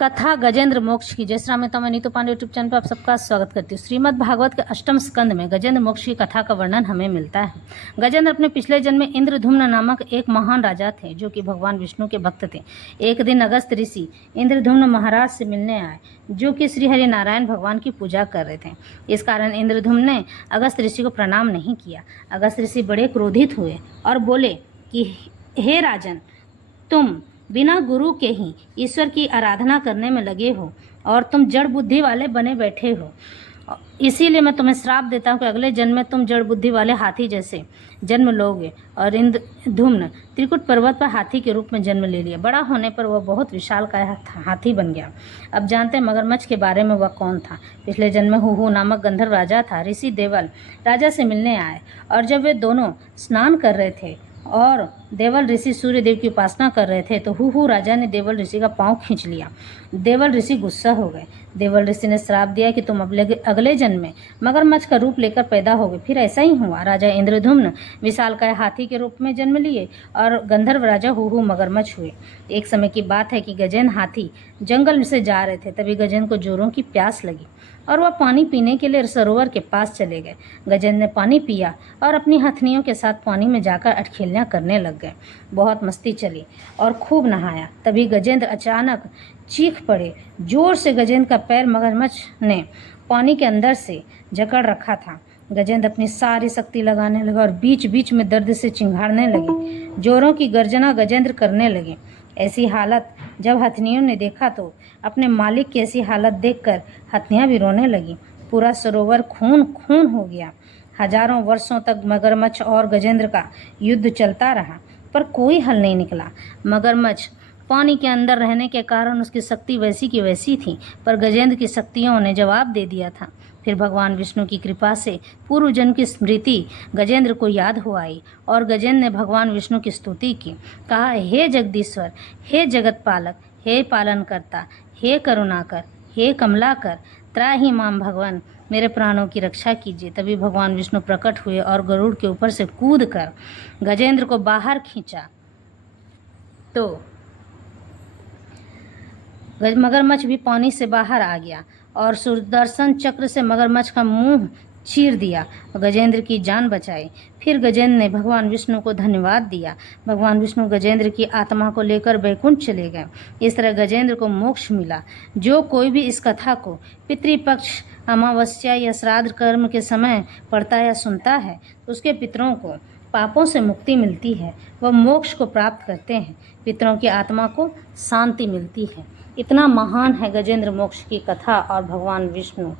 कथा गजेंद्र मोक्ष की। जय श्री राम। मैं नीतू पांडे यूट्यूब चैनल पर आप सबका स्वागत करती हूँ। श्रीमद् भागवत के अष्टम स्कंद में गजेंद्र मोक्ष की कथा का वर्णन हमें मिलता है। गजेंद्र अपने पिछले जन्म में इंद्रधुम्न नामक एक महान राजा थे जो कि भगवान विष्णु के भक्त थे। एक दिन अगस्त ऋषि इंद्रधुम्न महाराज से मिलने आए जो कि श्री हरि नारायण भगवान की पूजा कर रहे थे। इस कारण इंद्रधुम्न ने अगस्त ऋषि को प्रणाम नहीं किया। अगस्त ऋषि बड़े क्रोधित हुए और बोले कि हे राजन, तुम बिना गुरु के ही ईश्वर की आराधना करने में लगे हो और तुम जड़ बुद्धि वाले बने बैठे हो। इसीलिए मैं तुम्हें श्राप देता हूँ कि अगले जन्म में तुम जड़ बुद्धि वाले हाथी जैसे जन्म लोगे। और इंद्रधुम्न त्रिकुट पर्वत पर हाथी के रूप में जन्म ले लिया। बड़ा होने पर वह बहुत विशालकाय हाथी बन गया। अब जानते हैं मगरमच्छ के बारे में। वह कौन था? पिछले जन्म में हुहू नामक गंधर्व राजा था। ऋषि देवल राजा से मिलने आए और जब वे दोनों स्नान कर रहे थे और देवल ऋषि सूर्य देव की उपासना कर रहे थे तो हुहू राजा ने देवल ऋषि का पांव खींच लिया। देवल ऋषि गुस्सा हो गए। देवल ऋषि ने श्राप दिया कि तुम अगले जन्म में मगरमच्छ का रूप लेकर पैदा होगे। फिर ऐसा ही हुआ। राजा इंद्रधुम्न विशालकाय हाथी के रूप में जन्म लिए और गंधर्व राजा हुहू मगरमच्छ हुए। एक समय की बात है कि गजेंद्र हाथी जंगल से जा रहे थे। तभी गजेंद्र को जोरों की प्यास लगी और वह पानी पीने के लिए सरोवर के पास चले गए। गजेंद्र ने पानी पिया और अपनी हथनियों के साथ पानी में जाकर अटखेलियाँ करने लग गए। बहुत मस्ती चली और खूब नहाया। तभी गजेंद्र अचानक चीख पड़े। जोर से गजेंद्र का पैर मगरमच्छ ने पानी के अंदर से जकड़ रखा था। गजेंद्र अपनी सारी शक्ति लगाने लगा और बीच बीच में दर्द से चिंघाड़ने लगे। जोरों की गर्जना गजेंद्र करने लगे। ऐसी हालत जब हथनियों ने देखा तो अपने मालिक की ऐसी हालत देखकर हथनियाँ भी रोने लगी। पूरा सरोवर खून खून हो गया। हजारों वर्षों तक मगरमच्छ और गजेंद्र का युद्ध चलता रहा पर कोई हल नहीं निकला। मगरमच्छ पानी के अंदर रहने के कारण उसकी शक्ति वैसी की वैसी थी, पर गजेंद्र की शक्तियों ने जवाब दे दिया था। फिर भगवान विष्णु की कृपा से पूर्व जन्म की स्मृति गजेंद्र को याद हो आई और गजेंद्र ने भगवान विष्णु की स्तुति की। कहा, हे जगदीश्वर, हे जगत पालक, हे पालनकर्ता, हे करुणाकर, हे कमलाकर, त्राहि माम भगवान, मेरे प्राणों की रक्षा कीजिए। तभी भगवान विष्णु प्रकट हुए और गरुड़ के ऊपर से कूद कर गजेंद्र को बाहर खींचा तो मगरमच्छ भी पानी से बाहर आ गया और सुदर्शन चक्र से मगरमच्छ का मुंह चीर दिया और गजेंद्र की जान बचाई। फिर गजेंद्र ने भगवान विष्णु को धन्यवाद दिया। भगवान विष्णु गजेंद्र की आत्मा को लेकर वैकुंठ चले गए। इस तरह गजेंद्र को मोक्ष मिला। जो कोई भी इस कथा को पितृपक्ष, अमावस्या या श्राद्ध कर्म के समय पढ़ता या सुनता है तो उसके पितरों को पापों से मुक्ति मिलती है। वह मोक्ष को प्राप्त करते हैं। पितरों की आत्मा को शांति मिलती है। इतना महान है गजेंद्र मोक्ष की कथा और भगवान विष्णु